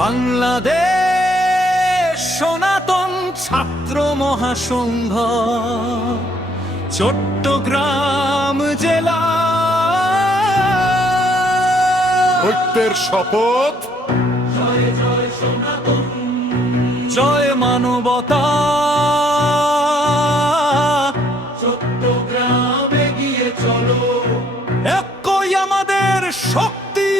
বাংলাদেশ সনাতন ছাত্র মহাসংঘ চট্টগ্রাম জেলা ঐক্যের শপথ। জয় জয় সনাতন, জয় মানবতা। চট্টগ্রামে গিয়ে চলো, একই আমাদের শক্তি।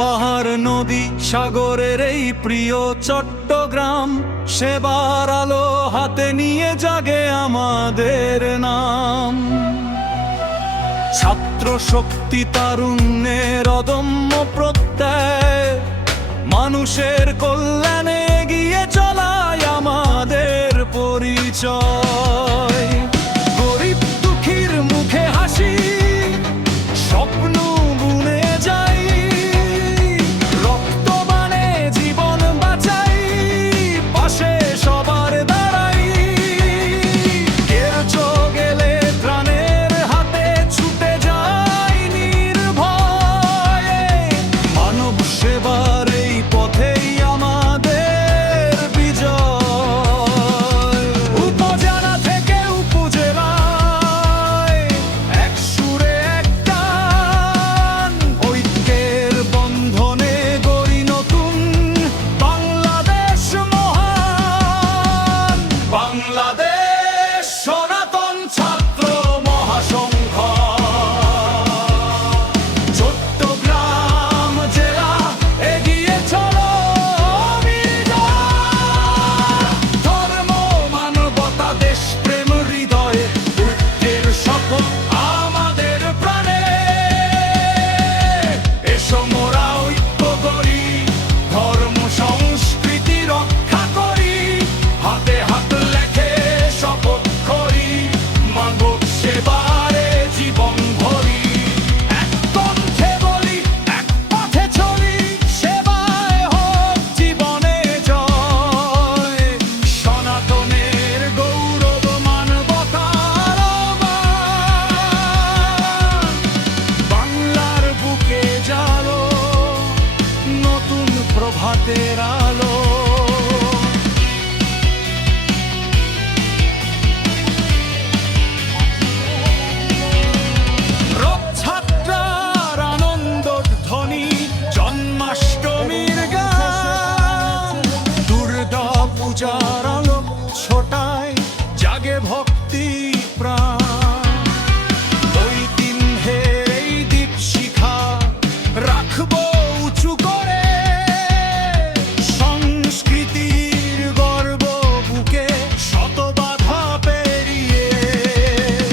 পাহাড় নদী সাগরের এই প্রিয় চট্টগ্রাম, সেবার আলো হাতে নিয়ে জাগে আমাদের নাম। ছাত্র শক্তি তারুণ্যের অদম্য প্রত্যয়, মানুষের কল্যাণে এগিয়ে চলায় আমাদের পরিচয়। গরিব দুঃখীর মুখে হাসি, স্বপ্ন বুনে যাই, রক্তবানে জীবন বাঁচাই, পাশে সবার দাঁড়াই। কেউ গেলে প্রাণের হাতে ছুটে যাই নির্ভয়ে। মানব সেবার এই পথেই আমাদের বিজয়। উপজেলা থেকে উপজেলায় এক সুরে এক টান, ঐক্যের বন্ধনে গড়ি নতুন বাংলাদেশ মহান। বাংলাদেশ সনাতন ছাত্র মহাসংঘ চট্টগ্রাম জেলা, এগিয়ে চলো অবিরত। ধর্ম মানবতা দেশ প্রেম হৃদয়ে, ঐক্যের শপথ আমাদের প্রাণে। এসো মোরা ঐক্য করি, ধর্ম সংস্কৃতি রক্ষা করি, হাতে হাত লেখে শপথ করি, মানব সেবারে জীবন ভরি। এক কণ্ঠে বলি, এক পথে চলি, সেবায় হোক জীবনে জয়। সনাতনের গৌরব মানবতার অমান, বাংলার বুকে জালো নতুন প্রভাতের আলো। রথযাত্রার আনন্দ ধ্বনি, জন্মাষ্টমীর গান, দুর্গা পূজার আলোক ছোটায়, জাগে ভক্তি প্রাণ। ঐতিহ্যের এই দীপ শিখা রাখবো উঁচু করে, সংস্কৃতির গর্ব বুকে শত বাধা পেরিয়ে।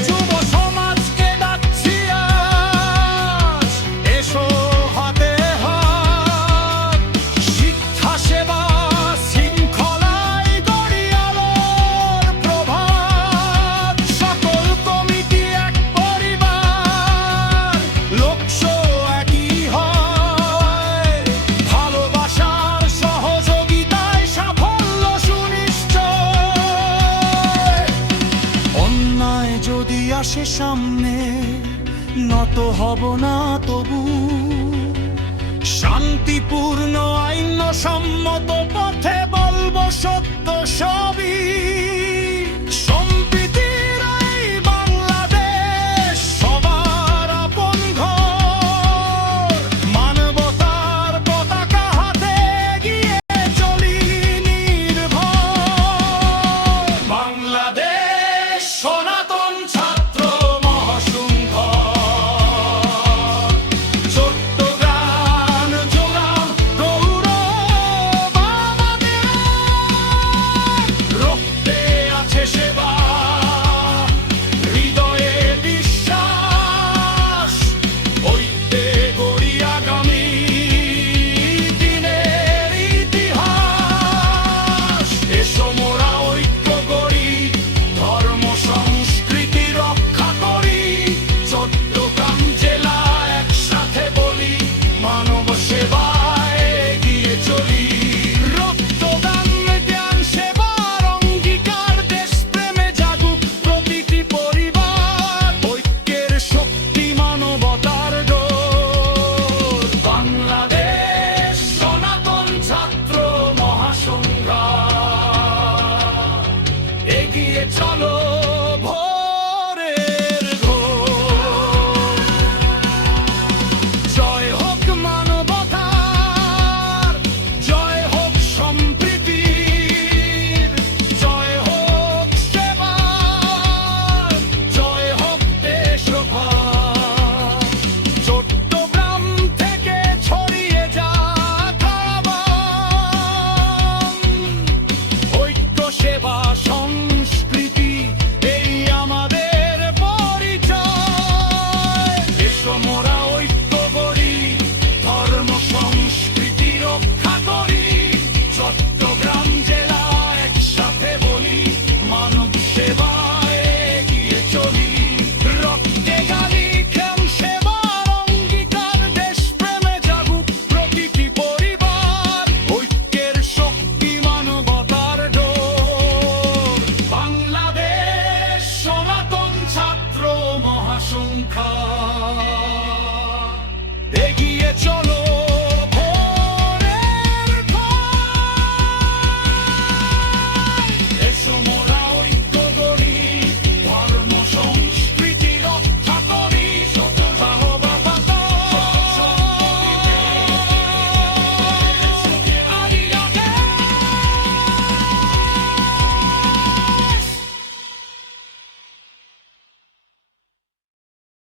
যুব সমাজকে ডাকছি আজ, এসো হাতে হাত, শিক্ষা সেবা শৃঙ্খলায় গড়ি আলোর প্রভাত। সকল কমিটি এক পরিবার, লক্ষ্য একই হয়, ভালোবাসার সহযোগিতায় সাফল্য সুনিশ্চয়। অন্যায় যদি আসে সামনে, নত হব না তবু, শান্তিপূর্ণ আইন সম্মত পথে বলবো সত্য সবই। সম্প্রীতির এই বাংলাদেশ সবার আপন ঘর, মানবতার পতাকা হাতে এগিয়ে চলি নির্ভয়। বাংলাদেশ সনাতন ছাত্র মহাসংঘ চট্টগ্রাম জেলা, গৌরব আমাদের। রক্তে এগিয়ে চলো